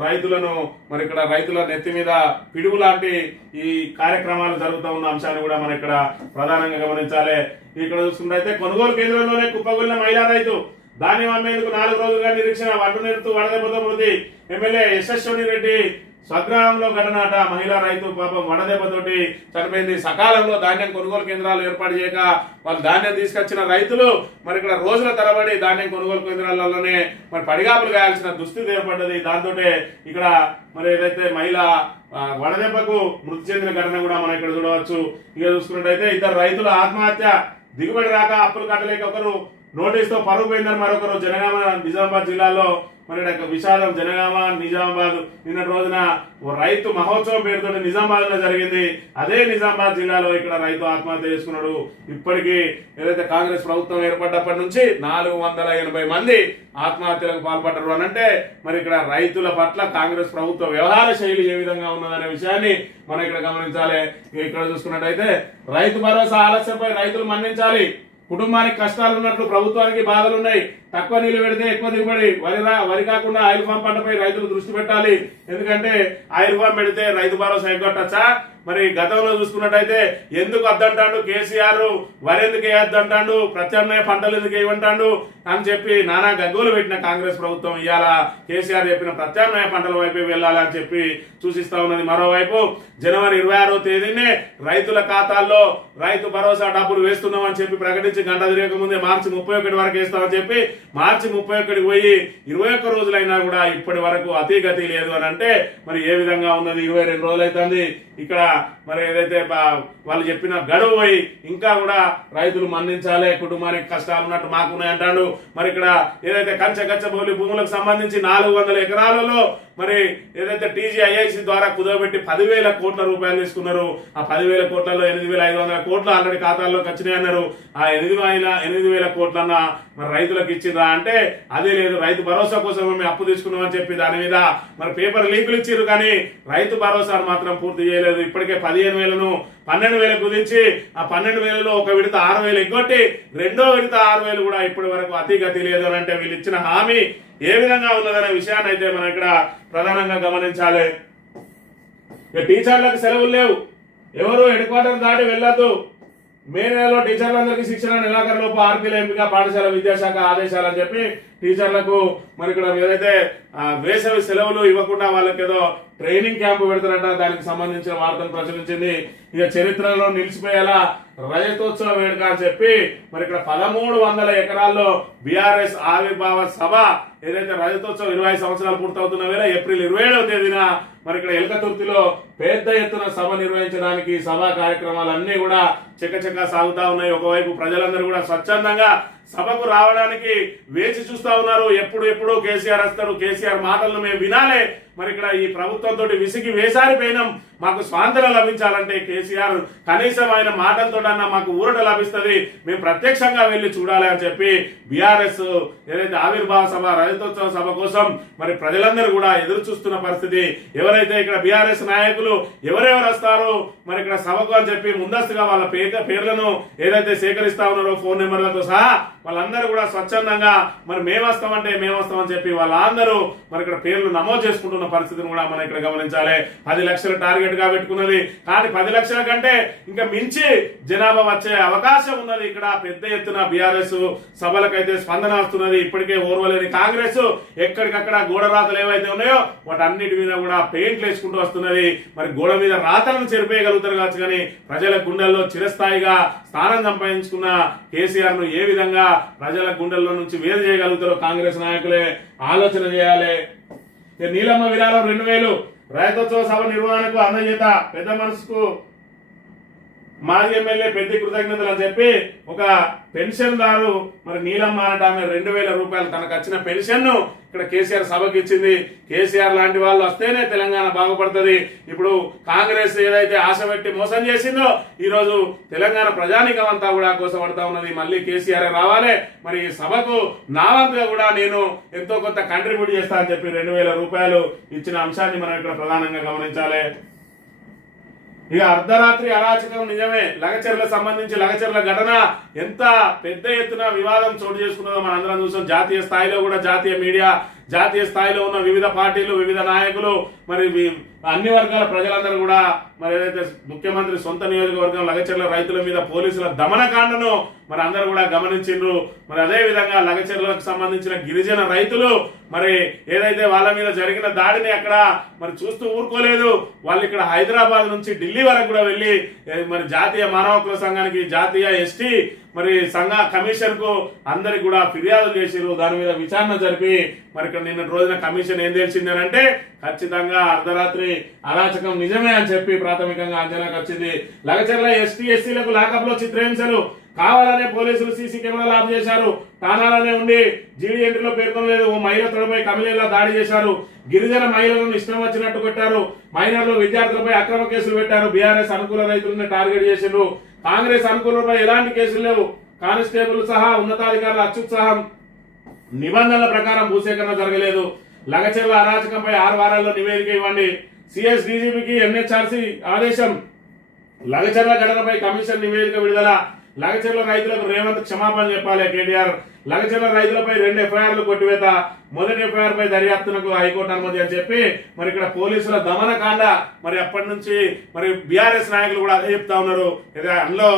రైతులను మరి ఇక్కడ రైతుల నెత్తి మీద పిడుగు లాంటి ఈ కార్యక్రమాలు జరుగుతూ ఉన్న అంశాన్ని కూడా మనం ఇక్కడ ప్రధానంగా గమనించాలి. ఇక్కడ చూసుకున్నట్లయితే కొనుగోలు కేంద్రంలోనే కుప్పగొలిన మహిళా రైతు ధాన్యం అమ్మేందుకు 4 రోజులుగా నిరీక్షణ, వడ్డు నిరుతూ వడదెబ్బతో మృతి. ఎమ్మెల్యే యశస్విని రెడ్డి స్వగ్రామంలో ఘటనాట. మహిళా రైతు పాపం వడదెబ్బతోటి చనిపోయింది. సకాలంలో ధాన్యం కొనుగోలు కేంద్రాలు ఏర్పాటు చేయక వాళ్ళు ధాన్యం తీసుకొచ్చిన రైతులు మరి ఇక్కడ రోజుల తరబడి ధాన్యం కొనుగోలు కేంద్రాలలోనే మరి పడిగాపులు గాయాల్సిన దుస్థితి ఏర్పడ్డది. దాంతో ఇక్కడ మరి ఏదైతే మహిళ వడదెబ్బకు మృతి చెందిన ఘటన కూడా మనం ఇక్కడ చూడవచ్చు. ఇక చూసుకున్నట్టయితే ఇద్దరు రైతుల ఆత్మహత్య, దిగుబడి రాక అప్పులు కట్టలేక ఒకరు నోటీసుతో పరుగు పోయిందని మరొకరు. జనగామ నిజామాబాద్ జిల్లాలో మరి విషాదం. జనగామ నిజామాబాద్ నిన్నటి రోజున రైతు మహోత్సవం పేరుతో నిజామాబాద్ లో జరిగింది. అదే నిజామాబాద్ జిల్లాలో ఇక్కడ రైతు ఆత్మహత్య చేసుకున్నాడు. ఇప్పటికీ ఏదైతే కాంగ్రెస్ ప్రభుత్వం ఏర్పడ్డప్పటి నుంచి 480 మంది ఆత్మహత్యలకు పాల్పడ్డారు అని అంటే మరి ఇక్కడ రైతుల పట్ల కాంగ్రెస్ ప్రభుత్వ వ్యవహార శైలి ఏ విధంగా ఉన్నదనే విషయాన్ని మనం ఇక్కడ గమనించాలి. ఇక్కడ చూసుకున్నట్టయితే రైతు భరోసా ఆలస్యంపై రైతులు మన్నించాలి. కుటుంబానికి కష్టాలు ఉన్నట్లు ప్రభుత్వానికి బాధలున్నాయి. తక్కువ నీళ్లు పెడితే ఎక్కువ దిగుబడి. వరి కాకుండా ఆయిల్ ఫామ్ పంటపై రైతులు దృష్టి పెట్టాలి. ఎందుకంటే ఆయిల్ ఫామ్ పెడితే రైతు భరోసా ఎగ్గొట్టచ్చా? మరి గతంలో చూసుకున్నట్టయితే ఎందుకు వద్దంటాడు కేసీఆర్, వరి ఎందుకు వేయొద్దంటాడు, ప్రత్యామ్నాయ పంటలు ఎందుకు వేయమంటాడు అని చెప్పి నానా గగ్గోలు పెట్టిన కాంగ్రెస్ ప్రభుత్వం ఇవాళ కేసీఆర్ చెప్పిన ప్రత్యామ్నాయ పంటల వైపు వెళ్ళాలి అని చెప్పి సూచిస్తా ఉన్నది. మరోవైపు జనవరి 26వ తేదీనే రైతుల ఖాతాల్లో రైతు భరోసా డబ్బులు వేస్తున్నామని చెప్పి ప్రకటించి గంట తిరగక ముందే మార్చి 31 వరకు వేస్తామని చెప్పి మార్చి 31 పోయి 21 రోజులైనా కూడా ఇప్పటి వరకు అతిగతి లేదు అని అంటే మరి ఏ విధంగా ఉన్నది? 22 రోజులు అవుతుంది. ఇక్కడ మరి ఏదైతే వాళ్ళు చెప్పిన గడువు పోయి ఇంకా కూడా రైతులు మన్నించాలి, కుటుంబానికి కష్టాలు ఉన్నట్టు మాకున్నాయి అంటాడు. మరి ఇక్కడ ఏదైతే కచ్చబౌలి భూములకు సంబంధించి 400 ఎకరాలలో మరి ఏదైతే టీజీఐఐసి ద్వారా కుదవబెట్టి 10,000 కోట్ల రూపాయలు తీసుకున్నారు. ఆ 10,000 కోట్లలో 8,500 కోట్లు ఆల్రెడీ ఖాతాల్లోకి వచ్చినాయి అన్నారు. ఆ 8,000 కోట్లన్న మరి రైతులకు ఇచ్చిండ్రా అంటే అదే లేదు. రైతు భరోసా కోసం మేము అప్పు తీసుకున్నామని చెప్పి దాని మీద మరి పేపర్ లీకులు ఇచ్చారు, కానీ రైతు భరోసాను మాత్రం పూర్తి చేయలేదు. ఇప్పటికే 15,000ను 12,000 కుదించి ఆ 12,000లో ఒక విడత 6,000 ఎగ్గొట్టి రెండో విడత 6,000 కూడా ఇప్పటి వరకు అతిగతి లేదు అని అంటే వీళ్ళు ఇచ్చిన హామీ ఏ విధంగా ఉన్నదనే విషయాన్ని అయితే మనం ఇక్కడ ప్రధానంగా గమనించాలి. ఇక టీచర్లకు సెలవులు లేవు, ఎవరు హెడ్ క్వార్టర్ దాటి వెళ్ళొద్దు. మే నెలలో టీచర్లందరికీ శిక్షణ నెలాఖరులోపు ఆర్పీల ఎంపిక పాఠశాల విద్యాశాఖ ఆదేశాలని చెప్పి టీచర్లకు మరి ఇక్కడ ఏదైతే వేసవి సెలవులు ఇవ్వకుండా వాళ్ళకి ఏదో ట్రైనింగ్ క్యాంపు పెడతారట, దానికి సంబంధించిన వార్తను ప్రచురించింది. ఇక చరిత్రలో నిలిచిపోయేలా రజతోత్సవ వేడుక అని చెప్పి మరి ఇక్కడ 1,300 ఎకరాల్లో బీఆర్ఎస్ ఆవిర్భావ సభ ఏదైతే రజతోత్సవం 20 సంవత్సరాలు పూర్తవుతున్న వేళ ఏప్రిల్ 27వ తేదీన మరి ఇక్కడ ఎల్కతుర్తిలో పెద్ద ఎత్తున సభ నిర్వహించడానికి సభా కార్యక్రమాలన్నీ కూడా చకచకా సాగుతా ఉన్నాయి. ఒకవైపు ప్రజలందరూ కూడా స్వచ్ఛందంగా సభకు రావడానికి వేచి చూస్తా ఉన్నారు. ఎప్పుడు కేసీఆర్ వస్తారు, కేసీఆర్ మాటలను మేము వినాలే. మరి ఇక్కడ ఈ ప్రభుత్వంతో విసిగి వేసారిపోయినాం, మాకు స్వాతంత్ర లభించాలంటే కేసీఆర్ కనీసం ఆయన మాటలతో మాకు ఊరట లభిస్తుంది, మేము ప్రత్యక్షంగా వెళ్లి చూడాలి అని చెప్పి బీఆర్ఎస్ ఏదైతే ఆవిర్భావ సభ రజతోత్సవ సభ కోసం మరి ప్రజలందరూ కూడా ఎదురు చూస్తున్న పరిస్థితి. ఎవరైతే ఇక్కడ బీఆర్ఎస్ నాయకులు ఎవరెవరు వస్తారో మరి ఇక్కడ సభకు అని చెప్పి ముందస్తుగా వాళ్ళ పేర్లను ఏదైతే సేకరిస్తా ఉన్నారో ఫోన్ నెంబర్లతో సహా వాళ్ళందరూ కూడా స్వచ్ఛందంగా మరి మేము వస్తామని చెప్పి వాళ్ళందరూ మరి ఇక్కడ పేర్లు నమోదు చేసుకుంటున్న పరిస్థితిని కూడా మనం ఇక్కడ గమనించాలి. 10 లక్షల టార్గెట్ గా పెట్టుకున్నది, కానీ 10 లక్షల కంటే ఇంకా మించి జనాభా వచ్చే అవకాశం ఉన్నది. ఇక్కడ పెద్ద ఎత్తున బీఆర్ఎస్ సభలకైతే స్పందన వస్తున్నది. ఇప్పటికే ఓర్వలేని కాంగ్రెస్ ఎక్కడికక్కడ గోడ రాతలు ఏవైతే ఉన్నాయో వాటన్నిటి మీద కూడా పెయింట్లు వేసుకుంటూ వస్తున్నది. మరి గోడ మీద రాతలను చెరిపేయగలుగుతారు కావచ్చు, కానీ ప్రజల గుండెల్లో చిరస్థాయిగా స్థానం సంపాదించుకున్న కేసీఆర్ ను ఏ విధంగా ప్రజల గుండెల్లో నుంచి వేరు చేయగలుగుతారో కాంగ్రెస్ నాయకులే ఆలోచన చేయాలి. నీలమ్మ విరాళం 2000 రైతోత్సవ సభ నిర్వహణకు అందజేత పెద్ద మనసుకు మాజీ ఎమ్మెల్యే పెద్ద కృతజ్ఞతలు అని చెప్పి ఒక పెన్షన్ దారు మరి నీలమ్మ అనట ఆమె 2000 రూపాయలు తనకు వచ్చిన పెన్షన్ ను ఇక్కడ కేసీఆర్ సభకి ఇచ్చింది. కేసీఆర్ లాంటి వాళ్ళు వస్తేనే తెలంగాణ బాగుపడుతుంది. ఇప్పుడు కాంగ్రెస్ ఏదైతే ఆశ పెట్టి మోసం చేసిందో ఈ రోజు తెలంగాణ ప్రజానికం అంతా కూడా కోసపడతా ఉన్నది. మళ్ళీ కేసీఆర్ రావాలి, మరి ఈ సభకు నా వంతుగా కూడా నేను ఎంతో కొంత కంట్రిబ్యూట్ చేస్తా అని చెప్పి 2000 రూపాయలు ఇచ్చిన అంశాన్ని మనం ఇక్కడ ప్రధానంగా గమనించాలి. ఇక అర్ధరాత్రి అరాచకం నిజమే. లగచర్ల సంబంధించి లగచర్ల ఘటన ఎంత పెద్ద ఎత్తున వివాదం చోటు చేసుకున్నదో మనం అందరం చూసాం. జాతీయ స్థాయిలో కూడా జాతీయ మీడియా, జాతీయ స్థాయిలో ఉన్న వివిధ పార్టీలు, వివిధ నాయకులు, మరి అన్ని వర్గాల ప్రజలందరూ కూడా మరి ఏదైతే ముఖ్యమంత్రి సొంత నియోజకవర్గం లగచర్ల రైతుల మీద పోలీసుల దమనకాండను మరి అందరూ కూడా గమనించిండ్రు. మరి అదే విధంగా లగచర్లకు సంబంధించిన గిరిజన రైతులు మరి ఏదైతే వాళ్ళ మీద జరిగిన దాడిని అక్కడ మరి చూస్తూ ఊరుకోలేదు. వాళ్ళు ఇక్కడ హైదరాబాద్ నుంచి ఢిల్లీ వరకు కూడా వెళ్ళి మరి జాతీయ మానవ హక్కుల సంఘానికి, జాతీయ ఎస్టీ మరి సంఘ కమిషన్ కు అందరికి కూడా ఫిర్యాదులు చేసిరు. దాని మీద విచారణ జరిపి మరి ఇక్కడ నిన్న రోజున కమిషన్ ఏం తెలిసింది అంటే ఖచ్చితంగా అర్ధరాత్రి అరాచకం నిజమే అని చెప్పి ప్రాథమికంగా అంచనాకు వచ్చింది. లగచర్ల ఎస్టీ ఎస్సీలకు లాకప్ లో చిత్రహింసలు కావాలనే పోలీసులు సీసీ కెమెరాలు ఆఫ్ చేశారు. తానాలనే ఉండి జీడీ ఎంట్రీలో పేర్కొనలేదు. ఓ మహిళ తొడపై కమిలేలా దాడి చేశారు. గిరిజన మహిళలను ఇష్టం వచ్చినట్టు కొట్టారు. మైనర్లు విద్యార్థులపై అక్రమ కేసులు పెట్టారు. బీఆర్ఎస్ అనుకూల రైతులను టార్గెట్ చేసిండ్రు. కాంగ్రెస్ అనుకూలపై ఎలాంటి కేసులు లేవు. కానిస్టేబుల్ సహా ఉన్నతాధికారుల అత్యుత్సాహం, నిబంధనల ప్రకారం భూసేకరణ జరగలేదు. లగచర్ల అరాచకంపై 6 వారాల్లో నివేదిక ఇవ్వండి. సిఎస్ డీజీపీకి ఎన్హెచ్ఆర్సీ ఆదేశం. లగచర్ల ఘటనపై కమిషన్ నివేదిక విడుదల. లగచర్ల రైతులకు రేవంత్ క్షమాపణ చెప్పాలి కేటీఆర్. లగచర్ల రైతులపై 2 ఎఫ్ఐఆర్లు కొట్టివేత. మొదటి ఎఫ్ఐఆర్ పై దర్యాప్తునకు హైకోర్టు అనుమతి అని చెప్పి మరి ఇక్కడ పోలీసుల దమనకాండ మరి అప్పటి నుంచి మరి బీఆర్ఎస్ నాయకులు కూడా అదే చెప్తా ఉన్నారు. అందులో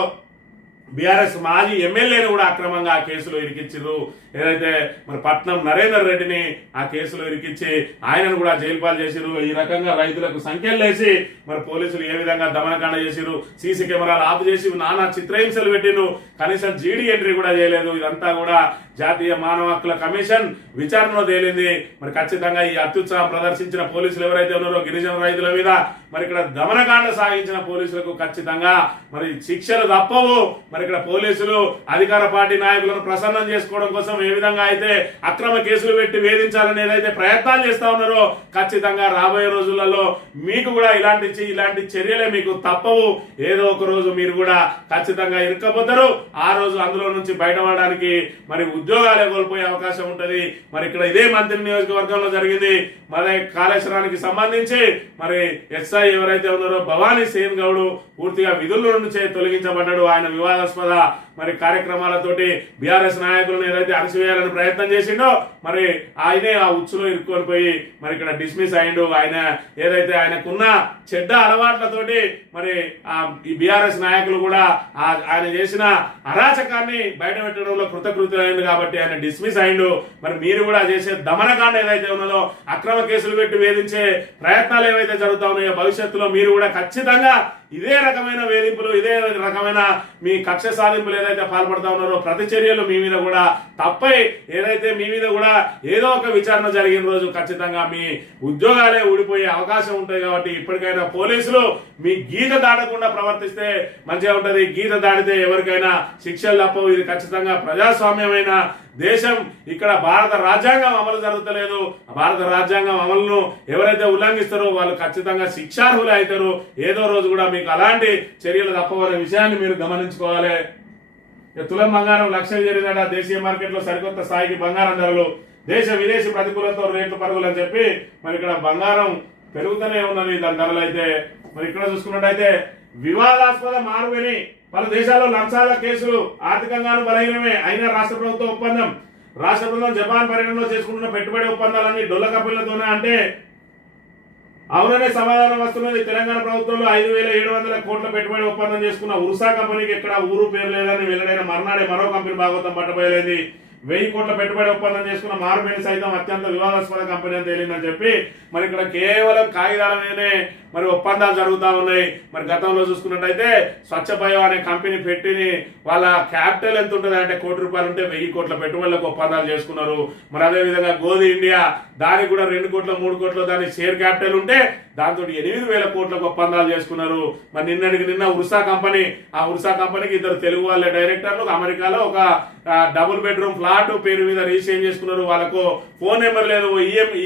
బీఆర్ఎస్ మాజీ ఎమ్మెల్యేను కూడా అక్రమంగా ఆ కేసులో ఇరికించారు. ఏదైతే మరి పట్నం నరేందర్ రెడ్డిని ఆ కేసులో ఇరికించి ఆయనను కూడా జైలు పాలు చేసిరు. ఈ రకంగా రైతులకు సంఖ్యలేసి మరి పోలీసులు ఏ విధంగా దమనకాండ చేసిరు. సీసీ కెమెరాలు ఆఫ్ చేసి నానా చిత్రహింసలు పెట్టిరు. కనీసం జీడీ ఎంట్రీ కూడా చేయలేదు. ఇదంతా కూడా జాతీయ మానవ హక్కుల కమిషన్ విచారణలో తేలింది. మరి ఖచ్చితంగా ఈ అత్యుత్సాహం ప్రదర్శించిన పోలీసులు ఎవరైతే ఉన్నారో గిరిజన రైతుల మీద మరి ఇక్కడ దమనకాండ సాగించిన పోలీసులకు ఖచ్చితంగా మరి శిక్షలు తప్పవు. మరి ఇక్కడ పోలీసులు అధికార పార్టీ నాయకులను ప్రసన్నం చేసుకోవడం కోసం ఏ విధంగా అయితే అక్రమ కేసులు పెట్టి వేధించాలని ఏదైతే ప్రయత్నాలు చేస్తా ఉన్నారో ఖచ్చితంగా రాబోయే రోజులలో మీకు కూడా ఇలాంటి చర్యలే మీకు తప్పవు. ఏదో ఒక రోజు మీరు కూడా ఖచ్చితంగా ఇరుక్కపోతారు. ఆ రోజు అందులో నుంచి బయటపడడానికి మరి ఉద్యోగాలే కోల్పోయే అవకాశం ఉంటది. మరి ఇక్కడ ఇదే మంత్రి నియోజకవర్గంలో జరిగింది. మరి కాళేశ్వరానికి సంబంధించి మరి ఎస్ఐ ఎవరైతే ఉన్నారో భవానీ సేన్ గౌడ్ పూర్తిగా విధుల నుంచి తొలగించబడ్డాడు. ఆయన వివాదాస్పద మరి కార్యక్రమాలతోటి బీఆర్ఎస్ నాయకులను ఏదైతే అణచివేయాలని ప్రయత్నం చేసిండో మరి ఆయనే ఆ ఉచ్చులో ఇరుక్కొని పోయి మరి ఇక్కడ డిస్మిస్ అయిండు. ఆయన ఏదైతే ఆయనకున్న చెడ్డ అలవాట్లతోటి మరి ఈ బీఆర్ఎస్ నాయకులు కూడా ఆయన చేసిన అరాచకాన్ని బయట పెట్టడంలో కృతకృత్యులైంది కాబట్టి ఆయన డిస్మిస్ అయిండు. మరి మీరు కూడా చేసే దమనకాండ ఏదైతే ఉన్నదో అక్రమ కేసులు పెట్టి వేధించే ప్రయత్నాలు ఏవైతే జరుగుతా ఉన్నాయో భవిష్యత్తులో మీరు కూడా ఖచ్చితంగా ఇదే రకమైన వేధింపులు, ఇదే రకమైన మీ కక్ష సాధింపులు ఏదైతే పాల్పడతా ఉన్నారో ప్రతి చర్యలు మీ మీద కూడా తప్పై ఏదైతే మీ మీద కూడా ఏదో ఒక విచారణ జరిగిన రోజు ఖచ్చితంగా మీ ఉద్యోగాలే ఊడిపోయే అవకాశం ఉంటాయి. కాబట్టి ఇప్పటికైనా పోలీసులు మీ గీత దాటకుండా ప్రవర్తిస్తే మంచిగా ఉంటది. గీత దాటితే ఎవరికైనా శిక్షలు తప్పవు. ఇది ఖచ్చితంగా ప్రజాస్వామ్యమైన దేశం. ఇక్కడ భారత రాజ్యాంగం అమలు జరుగుతలేదు. భారత రాజ్యాంగం అమలును ఎవరైతే ఉల్లంఘిస్తారో వాళ్ళు ఖచ్చితంగా శిక్షార్హులు అవుతారు. ఏదో రోజు కూడా మీకు అలాంటి చర్యలు తప్పవనే విషయాన్ని మీరు గమనించుకోవాలి. తులం బంగారం లక్షలు చేరిందట. దేశీయ మార్కెట్లో సరికొత్త స్థాయికి బంగారం ధరలు. దేశ విదేశీ ప్రతికూలతో రేట్లు పరుగులు అని చెప్పి మరి ఇక్కడ బంగారం పెరుగుతూనే ఉన్నది. దాని ధరలు అయితే మరి ఇక్కడ చూసుకున్నట్టయితే వివాదాస్పద మారువేని పలు దేశాల్లో లంచాల కేసులు ఆర్థికంగాను బలహీనమే అయినా రాష్ట్ర ప్రభుత్వ ఒప్పందం. రాష్ట్ర ప్రభుత్వం జపాన్ పర్యటనలో చేసుకుంటున్న పెట్టుబడి ఒప్పందాలన్నీ డొల్ల కంపెనీలతోనే అంటే అవుననే సమాధానం వస్తున్నది. తెలంగాణ ప్రభుత్వంలో 5,700 కోట్ల పెట్టుబడి ఒప్పందం చేసుకున్న ఉర్సా కంపెనీకి ఎక్కడ ఊరు పేరు లేదని వెల్లడైన మర్నాడే మరో కంపెనీ భాగవతం పట్టబోయలేదు. 1000 కోట్ల పెట్టుబడి ఒప్పందం చేసుకున్న మారుమేని సైతం అత్యంత వివాదాస్పద కంపెనీ అని తేలిందని చెప్పి మరి ఇక్కడ కేవలం కాగితాల మీదనే మరి ఒప్పందాలు జరుగుతూ ఉన్నాయి. మరి గతంలో చూసుకున్నట్టయితే స్వచ్ఛ బయో అనే కంపెనీ పెట్టిని వాళ్ళ క్యాపిటల్ ఎంత ఉంటుంది అంటే ₹1,00,00,000 ఉంటే 1000 కోట్ల పెట్టుబడులకు ఒప్పందాలు చేసుకున్నారు. మరి అదేవిధంగా గోధి ఇండియా దానికి కూడా 2 కోట్లు 3 కోట్లు దాని షేర్ క్యాపిటల్ ఉంటే దాంతో 8,000 కోట్లకు ఒప్పందాలు చేసుకున్నారు. మరి నిన్న ఉర్సా కంపెనీ, ఆ ఉర్సా కంపెనీకి 2 తెలుగు వాళ్ళ డైరెక్టర్లు అమెరికాలో ఒక డబుల్ బెడ్రూమ్ ఫ్లాట్ పేరు మీద రిజిస్ట్రేషన్ చేసుకున్నారు. వాళ్ళకు ఫోన్ నెంబర్ లేదు,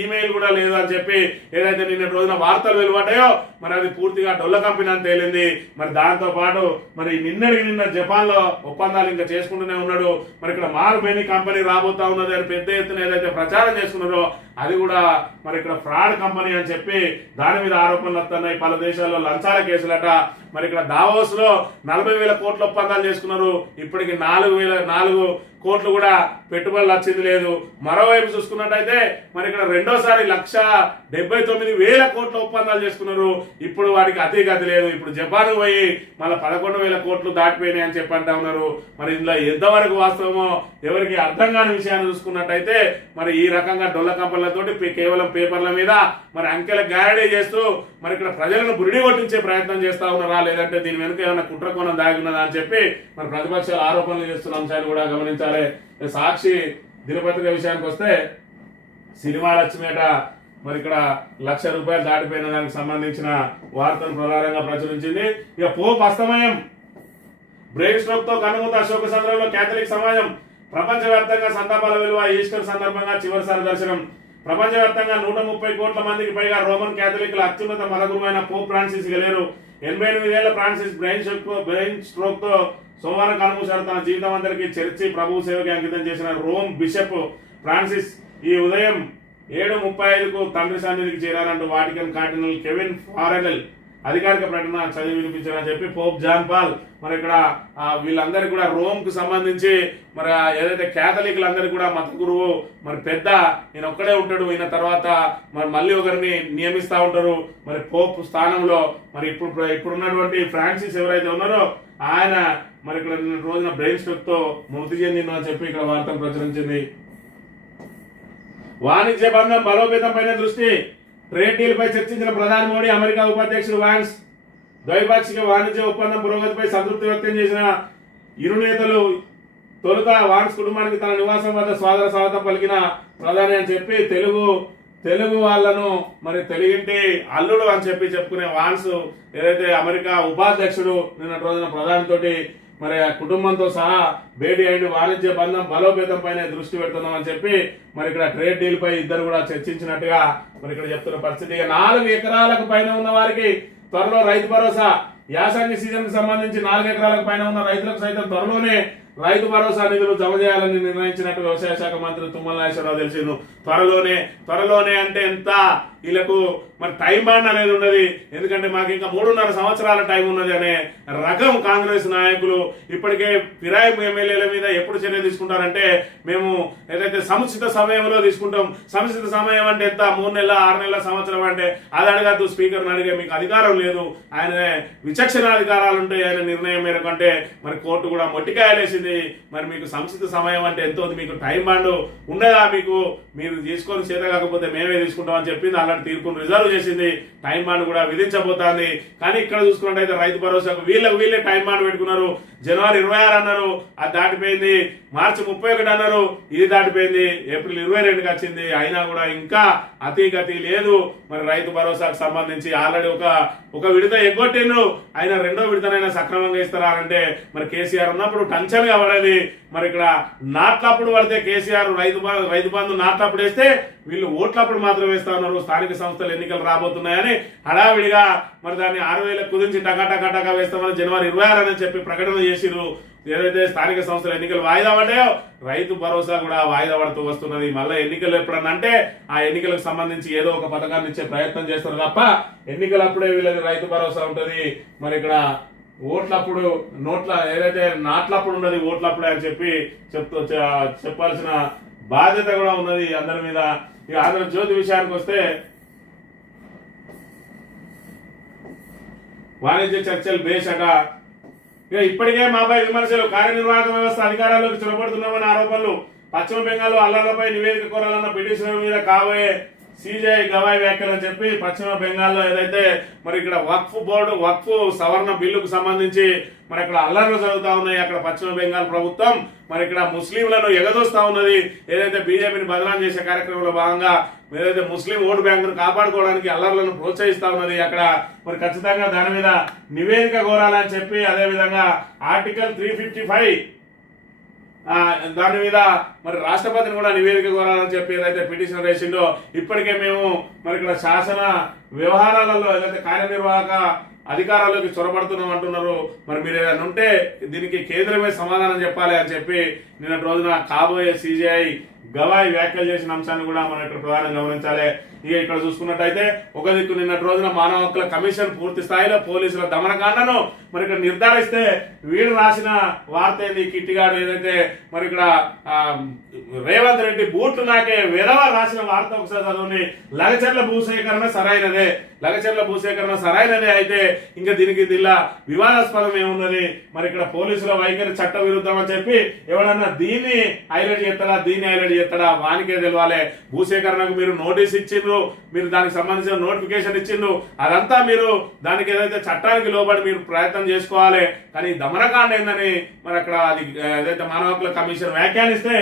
ఈమెయిల్ కూడా లేదు అని చెప్పి ఏదైతే నిన్న రోజున వార్తలు వెలువడ్డాయో మరి అది పూర్తిగా డొల్ల కంపెనీ అని తేలింది. మరి దాంతో పాటు మరి నిన్న జపాన్ లో ఒప్పందాలు ఇంకా చేసుకుంటూనే ఉన్నాడు. మరి ఇక్కడ మారుమేని కంపెనీ రాబోతా ఉన్నది అని పెద్ద ఎత్తున ఏదైతే ప్రచారం చేసుకున్నారో అది కూడా మరి ఇక్కడ ఫ్రాడ్ కంపెనీ అని చెప్పి దాని మీద ఆరోపణలు వస్తున్నాయి. పలు దేశాల్లో లంచాల కేసులట. మరి ఇక్కడ దావోస్ లో 40,000 కోట్ల ఒప్పందాలు చేసుకున్నారు. ఇప్పటికి 4,000 కోట్లు కూడా పెట్టుబడులు వచ్చింది లేదు. మరోవైపు చూసుకున్నట్టయితే మరి ఇక్కడ రెండోసారి 1,79,000 కోట్ల ఒప్పందాలు చేసుకున్నారు. ఇప్పుడు వాటికి అతి లేదు. ఇప్పుడు జపాన్ పోయి మళ్ళీ 11,000 కోట్లు దాటిపోయినాయి అని చెప్పి అంటా ఉన్నారు. మరి ఇందులో ఎంతవరకు వాస్తవమో ఎవరికి అర్థం కాని విషయాన్ని చూసుకున్నట్టయితే మరి ఈ రకంగా డొల్ల కంపెనీలతోటి కేవలం పేపర్ల మీద మరి అంకెల గారడీ చేస్తూ మరి ఇక్కడ ప్రజలను బురిడి కొట్టించే ప్రయత్నం చేస్తా ఉన్నారా, లేదంటే దీని వెనుక ఏమైనా కుట్రకోణం దాగి ఉన్నదా అని చెప్పి మరి ప్రతిపక్షాలు ఆరోపణలు చేస్తున్న అంశాన్ని కూడా గమనించాలి. సాక్షి దినపత్రిక విషయానికి వస్తే సినిమాలు వచ్చినట మరి ఇక్కడ ₹1,00,000 దాటిపోయిన దానికి సంబంధించిన వార్తను ప్రధానంగా ప్రచురించింది. ఇక పోప్ అస్తమయం, బ్రెయిన్ స్ట్రోక్ తో కనుమూత అశోక సంద్రంలో కేథలిక్ సమాజం. ప్రపంచవ్యాప్తంగా సంతాపాల విలువ. ఈస్టర్ సందర్భంగా చివరిసారి దర్శనం. ప్రపంచవ్యాప్తంగా 130 కోట్ల మందికి పైగా రోమన్ కేథలిక్ల అత్యున్నత మతగురువైన పోప్ ఫ్రాన్సిస్ గెలేరు. 88 ఏళ్ల ఫ్రాన్సిస్ బ్రెయిన్ స్ట్రోక్ తో సోమవారం కనుమూశారు. తన జీవితం అందరికీ చర్చి ప్రభువు సేవకి అంకితం చేసిన రోమ్ బిషప్ ఫ్రాన్సిస్ ఈ ఉదయం 7:35కు తండ్రి సన్నిధికి చేరారంటూ వాటికన్ కార్డినల్ కెవిన్ ఫారెనెల్ అధికారిక ప్రకటన చదివి వినిపించారని చెప్పి పోప్ జాన్ పాల్ మరి ఇక్కడ వీళ్ళందరికీ కూడా రోమ్ కు సంబంధించి మరి ఏదైతే కేథలిక్లందరికీ కూడా మత గురువు మరి పెద్ద ఈయన ఒక్కడే ఉంటాడు. ఈయన తర్వాత మరి మళ్ళీ ఒకరిని నియమిస్తా ఉంటారు మరి పోప్ స్థానంలో. మరి ఇప్పుడున్నటువంటి ఫ్రాన్సిస్ ఎవరైతే ఉన్నారో ఆయన మరి ఇక్కడ రోజున బ్రెయిన్ స్ట్రోక్ తో మృతి చెందిందని అని చెప్పి ఇక్కడ వార్తను ప్రచురించింది. వాణిజ్య బంధం బలోపేతం పైన దృష్టి. ట్రేడ్ డీల్ పై చర్చించిన ప్రధాని మోడీ, అమెరికా ఉపాధ్యక్షుడు వాన్స్. ద్వైపాక్షిక వాణిజ్య ఒప్పందం పురోగతిపై సంతృప్తి వ్యక్తం చేసిన ఇరు నేతలు తొలుత వాన్స్ కుటుంబానికి తన నివాసం వద్ద స్వాగత స్వాగతం పలికిన ప్రధాని అని చెప్పి తెలుగు వాళ్ళను మరి తెలుగింటి అల్లుడు అని చెప్పి చెప్పుకునే వాన్స్ ఏదైతే అమెరికా ఉపాధ్యక్షుడు నిన్న రోజున ప్రధానితోటి మరి ఆ కుటుంబంతో సహా భేటీ అయిన వాణిజ్య బంధం బలోపేతం పైన దృష్టి పెడుతున్నాం అని చెప్పి మరి ఇక్కడ ట్రేడ్ డీల్ పై ఇద్దరు కూడా చర్చించినట్టుగా మరి ఇక్కడ చెప్తున్న పరిస్థితి. 4 ఎకరాలకు పైన ఉన్న వారికి త్వరలో రైతు భరోసా. యాసంగి సీజన్ కి సంబంధించి 4 ఎకరాలకు పైన ఉన్న రైతులకు సైతం త్వరలోనే రైతు భరోసా నిధులు జమ చేయాలని నిర్ణయించినట్టు వ్యవసాయ శాఖ మంత్రి తుమ్మల నాగేశ్వరరావు తెలిసింది. త్వరలోనే అంటే ఎంత వీళ్ళకు మరి టైం బాండ్ అనేది ఉన్నది. ఎందుకంటే మాకు ఇంకా 3.5 సంవత్సరాల టైం ఉన్నది అనే రకం కాంగ్రెస్ నాయకులు ఇప్పటికే ఫిరాయి ఎమ్మెల్యేల మీద ఎప్పుడు చర్య తీసుకుంటారంటే మేము ఏదైతే సముచిత సమయంలో తీసుకుంటాం. సముచిత సమయం అంటే ఎంత? 3 నెలల 6 నెలల సంవత్సరం అంటే అది అడగద్దు. స్పీకర్ని అడిగే మీకు అధికారం లేదు. ఆయన విచక్షణ అధికారాలు ఉంటాయి ఆయన నిర్ణయం మేరకు అంటే మరి కోర్టు కూడా మొట్టికాయలేసింది. మరి మీకు సముచిత సమయం అంటే ఎంతో, మీకు టైం బాండ్ ఉండదా? మీరు తీసుకొని చేత కాకపోతే మేమే తీసుకుంటాం అని చెప్పింది. అలా ఇచ్చినటువంటి తీర్పును రిజర్వ్ చేసింది, టైం బాండ్ కూడా విధించబోతోంది. కానీ ఇక్కడ చూసుకున్నట్టయితే రైతు భరోసాకు వీళ్ళే టైం బాండ్ పెట్టుకున్నారు. జనవరి 26 అన్నారు, అది దాటిపోయింది. మార్చి 31 అన్నారు, ఇది దాటిపోయింది. ఏప్రిల్ 22కి వచ్చింది, అయినా కూడా ఇంకా అతిగతి లేదు. మరి రైతు భరోసాకు సంబంధించి ఆల్రెడీ ఒక విడత ఎగ్గొట్టిండ్రు, అయినా రెండో విడతనైనా సక్రమంగా ఇస్తారా అంటే మరి కేసీఆర్ ఉన్నప్పుడు టెన్షన్ గా పడేది. మరి ఇక్కడ నాట్లప్పుడు పడితే కేసీఆర్ రైతు బంధు నాట్లప్పుడు వేస్తే వీళ్ళు ఓట్లప్పుడు మాత్రం వేస్తా ఉన్నారు. స్థానిక సంస్థల ఎన్నికలు రాబోతున్నాయని హడావిడిగా మరి దాన్ని 6,000 కుదించి టకా వేస్తామని జనవరి 26 అని చెప్పి ప్రకటన చేసిర్రు. ఏదైతే స్థానిక సంస్థల ఎన్నికలు వాయిదా పడ్డాయో రైతు భరోసా కూడా వాయిదా పడుతూ వస్తున్నది. మళ్ళీ ఎన్నికలు ఎప్పుడన్నా అంటే ఆ ఎన్నికలకు సంబంధించి ఏదో ఒక పథకాన్ని ఇచ్చే ప్రయత్నం చేస్తారు తప్ప ఎన్నికలప్పుడే వీళ్ళది రైతు భరోసా ఉంటది. మరి ఇక్కడ ఓట్లప్పుడు ఏదైతే నాట్లప్పుడు ఉన్నది ఓట్లప్పుడే అని చెప్పి చెప్పాల్సిన బాధ్యత కూడా ఉన్నది అందరి మీద. ఇక ఆంధ్రజ్యోతి విషయానికి వస్తే వాణిజ్య చర్చలు బేషట. ఇక ఇప్పటికే మాపై విమర్శలు, కార్యనిర్వాహక వ్యవస్థ అధికారాల్లోకి చొరబడుతున్నామన్న ఆరోపణలు, పశ్చిమ బెంగాల్ అల్లర్లపై నివేదిక కోరాలన్న పిటిషన్ మీద కాబోయే సిజేఐ గవాయి వ్యాఖ్యలు అని చెప్పి పశ్చిమ బెంగాల్లో ఏదైతే మరి ఇక్కడ వక్ఫ్ సవరణ బిల్లుకు సంబంధించి మరి అక్కడ అల్లర్లు జరుగుతా ఉన్నాయి. అక్కడ పశ్చిమ బెంగాల్ ప్రభుత్వం మరి ఇక్కడ ముస్లింలను ఎగదోస్తా ఉన్నది. ఏదైతే బీజేపీని బదనాం చేసే కార్యక్రమంలో భాగంగా ఏదైతే ముస్లిం ఓటు బ్యాంకును కాపాడుకోవడానికి అల్లర్లను ప్రోత్సహిస్తా ఉన్నది. అక్కడ మరి ఖచ్చితంగా దాని మీద నివేదిక కోరాలని చెప్పి, అదే విధంగా ఆర్టికల్ 355 దాని మీద మరి రాష్ట్రపతిని కూడా నివేదిక కోరాలని చెప్పి ఏదైతే పిటిషన్ వేసిందో, ఇప్పటికే మేము మరి ఇక్కడ శాసన వ్యవహారాలలో ఏదైతే కార్యనిర్వాహక అధికారాల్లోకి చొరబడుతున్నాం అంటున్నారు. మరి మీరు ఏదైనా ఉంటే దీనికి కేంద్రమే సమాధానం చెప్పాలి అని చెప్పి నిన్నటి రోజున కాబోయే సిజేఐ గవాయి వ్యాఖ్యలు చేసిన అంశాన్ని కూడా మనం ఇక్కడ ప్రధానంగా గమనించాలి. ఇక ఇక్కడ చూసుకున్నట్టయితే ఒక దిక్కు నిన్నటి రోజున మానవ హక్కుల కమిషన్ పూర్తి స్థాయిలో పోలీసుల దమనకాండను మరి ఇక్కడ నిర్ధారిస్తే, వీడు రాసిన వార్త ఏంది, కిట్టిగాడు ఏదైతే మరి ఇక్కడ రేవంత్ రెడ్డి బూట్లు నాకే వెధవ రాసిన వార్త ఒకసారి చదవండి. లగచర్ల భూసేకరణ సరైనదే అయితే ఇంకా దీనిలా వివాదాస్పదం ఏమున్నది? మరి ఇక్కడ పోలీసుల వైఖరి చట్ట విరుద్ధం అని చెప్పి ఎవడన్నా దీన్ని హైలైట్ చేస్తాడా వానికే తెలవాలి. భూసేకరణకు మీరు నోటీస్ ఇచ్చిండ్రు, మీరు దానికి సంబంధించిన నోటిఫికేషన్ ఇచ్చిండ్రు, అదంతా మీరు దానికి ఏదైతే చట్టానికి లోబడి మీరు ప్రయత్నం చేసుకోవాలి. కానీ దమనకాండ ఏందని మరి అక్కడ అది ఏదైతే మానవ హక్కుల కమిషన్ వ్యాఖ్యానిస్తే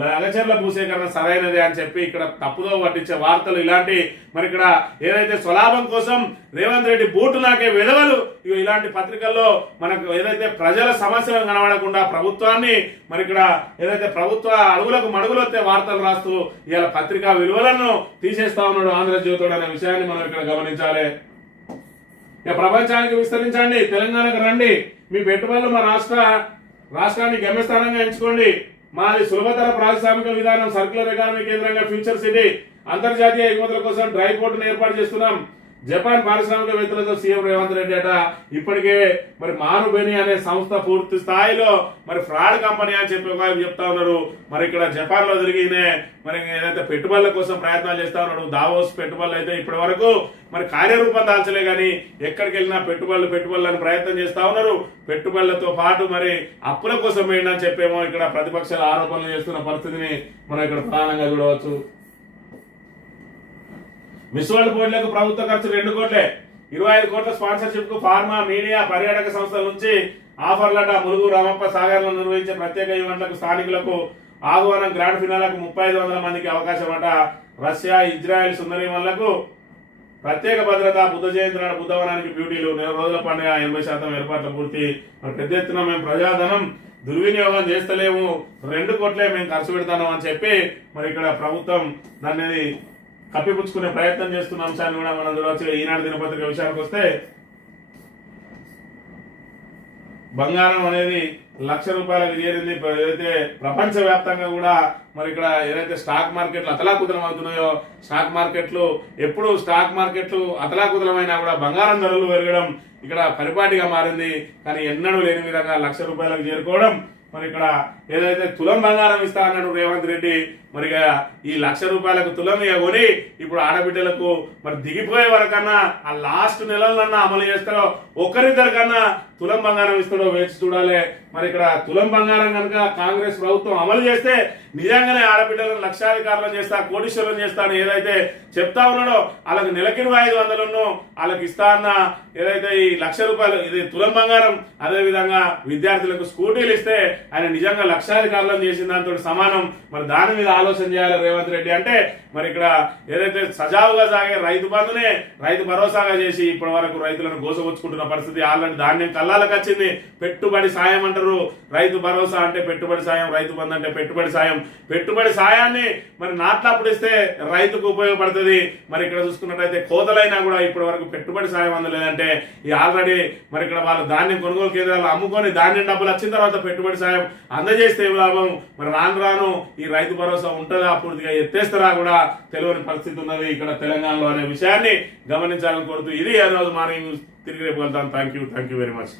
లగచర్ల భూసేకరణ సరైనదే అని చెప్పి ఇక్కడ తప్పుదో పట్టించే వార్తలు ఇలాంటి మరి ఇక్కడ ఏదైతే స్వలాభం కోసం రేవంత్ రెడ్డి బూటు నాకే విధవలు ఇలాంటి పత్రికల్లో మనకు ఏదైతే ప్రజల సమస్యలను కనబడకుండా ప్రభుత్వాన్ని మరి ఇక్కడ ఏదైతే ప్రభుత్వ అడుగులకు మడుగులొత్తే వార్తలు రాస్తూ ఇవాళ పత్రికా విలువలను తీసేస్తా ఉన్నాడు ఆంధ్రజ్యోతుడు అనే విషయాన్ని మనం ఇక్కడ గమనించాలి. ఇక ప్రపంచానికి విస్తరించండి, తెలంగాణకు రండి, మీ పెట్టుబడులు మా రాష్ట్రాన్ని గమ్యస్థానంగా ఎంచుకోండి. మాది సులభతర పారిశ్రామిక విధానం, సర్క్యులర్ ఎకానమీ కేంద్రంగా ఫ్యూచర్ సిటీ, అంతర్జాతీయ ఎగుమతుల కోసం డ్రై పోర్టును ఏర్పాటు చేస్తున్నాం. జపాన్ పారిశ్రామికవేత్తలతో సీఎం రేవంత్ రెడ్డి అట ఇప్పటికే మరి మారుబెని అనే సంస్థ పూర్తి స్థాయిలో మరి ఫ్రాడ్ కంపెనీ అని చెప్పి ఒక చెప్తా ఉన్నారు. మరి ఇక్కడ జపాన్ లో తిరిగినే మరి ఏదైతే పెట్టుబడుల కోసం ప్రయత్నాలు చేస్తా ఉన్నాడు. దావోస్ పెట్టుబడులు అయితే ఇప్పటి వరకు మరి కార్యరూపం దాల్చలే కానీ ఎక్కడికి వెళ్ళినా పెట్టుబడులను ప్రయత్నం చేస్తా ఉన్నారు. పెట్టుబడులతో పాటు మరి అప్పుల కోసం వేయండి చెప్పేమో ఇక్కడ ప్రతిపక్షాలు ఆరోపణలు చేస్తున్న పరిస్థితిని మనం ఇక్కడ ప్రధానంగా చూడవచ్చు. మిస్ వరల్డ్ పోటీలకు ప్రభుత్వ ఖర్చు 2 కోట్లే, 25 కోట్ల స్పాన్సర్షిప్ కు ఫార్మా, మీడియా, పర్యాటక సంస్థల నుంచి ఆఫర్లట. ములుగు, రామప్ప, సాగర్లో నిర్వహించే ప్రత్యేక ఈవెంట్లకు స్థానికులకు ఆహ్వానం. గ్రాండ్ ఫినాలకు 3500 మందికి అవకాశం అట. రష్యా, ఇజ్రాయెల్ సుందరీమణులకు ప్రత్యేక భద్రత. బుద్ధ జయంతి నాడు బుద్ధవనానికి బ్యూటీలు. 4 రోజుల పండుగ, 80% ఏర్పాట్లు పూర్తి. మరి పెద్ద ఎత్తున మేము ప్రజాధనం దుర్వినియోగం చేస్తలేము, 2 కోట్లే మేము ఖర్చు పెడతాం అని చెప్పి మరి ఇక్కడ ప్రభుత్వం దాన్ని కప్పిపుచ్చుకునే ప్రయత్నం చేస్తున్న అంశాన్ని కూడా మనం చూడవచ్చు. ఈనాడు దినపత్రిక విషయానికి వస్తే బంగారం అనేది ₹1,00,000 చేరింది. ఏదైతే ప్రపంచ వ్యాప్తంగా కూడా మరి ఇక్కడ ఏదైతే స్టాక్ మార్కెట్లు అతలాకుతలం అవుతున్నాయో, ఎప్పుడు స్టాక్ మార్కెట్లు అతలాకుతలమైనా కూడా బంగారం ధరలు పెరగడం ఇక్కడ పరిపాటిగా మారింది. కానీ ఎన్నడూ లేని విధంగా ₹1,00,000 చేరుకోవడం మరి ఇక్కడ ఏదైతే తులం బంగారం ఇస్తా అన్నాడు రేవంత్ రెడ్డి, మరి ఈ 1,00,000 రూపాయలకు తులం కొని ఇప్పుడు ఆడబిడ్డలకు మరి దిగిపోయే వరకన్నా ఆ లాస్ట్ నెలలన్నా అమలు చేస్తారో, ఒక్కరిద్దరికన్నా తులం బంగారం ఇస్తాడో వేచి చూడాలి. మరి ఇక్కడ తులం బంగారం కనుక కాంగ్రెస్ ప్రభుత్వం అమలు చేస్తే నిజంగానే ఆడబిడ్డలను లక్షాధికారులను చేస్తా, కోటీశ్వరులను చేస్తా అని ఏదైతే చెప్తా ఉన్నాడో వాళ్ళకి నెలకి 500 వాళ్ళకి ఇస్తా అన్న ఏదైతే ఈ 1,00,000 రూపాయలు ఇది తులం బంగారం, అదే విధంగా విద్యార్థులకు స్కూటీలు ఇస్తే ఆయన నిజంగా లక్షాధికారులను చేసిన దాంతో సమానం. మరి దాని మీద ఆలోచన చేయాలి రేవంత్ రెడ్డి. అంటే మరి ఇక్కడ ఏదైతే సజావుగా సాగే రైతు బంధునే రైతు భరోసాగా చేసి ఇప్పటి వరకు రైతులను గోసపుచ్చుకుంటున్న పరిస్థితి. ఆల్రెడీ ధాన్యం కల్లాలకు వచ్చింది. పెట్టుబడి సాయం అంటారు, రైతు భరోసా అంటే పెట్టుబడి సాయం, రైతు బంధు అంటే పెట్టుబడి సాయం. పెట్టుబడి సాయాన్ని మరి నాట్లప్పుడు ఇస్తే రైతుకు ఉపయోగపడుతుంది. మరి ఇక్కడ చూసుకున్నట్టయితే కోతలైనా కూడా ఇప్పటి వరకు పెట్టుబడి సాయం అందలేదంటే ఈ ఆల్రెడీ మరి ఇక్కడ వాళ్ళు ధాన్యం కొనుగోలు కేంద్రాలు అమ్ముకొని ధాన్యం డబ్బులు వచ్చిన తర్వాత పెట్టుబడి సాయం అందజేస్తే లాభం. మరి రాను రాను ఈ రైతు భరోసా ఉంటుందా, పూర్తిగా ఎత్తేస్తారా కూడా తెలియని పరిస్థితి ఉన్నది ఇక్కడ తెలంగాణలో అనే విషయాన్ని గమనించాలని కోరుతూ ఇది ఈ రోజు మార్నింగ్. తిరిగి రేపు వెళ్తాం. Thank you very much.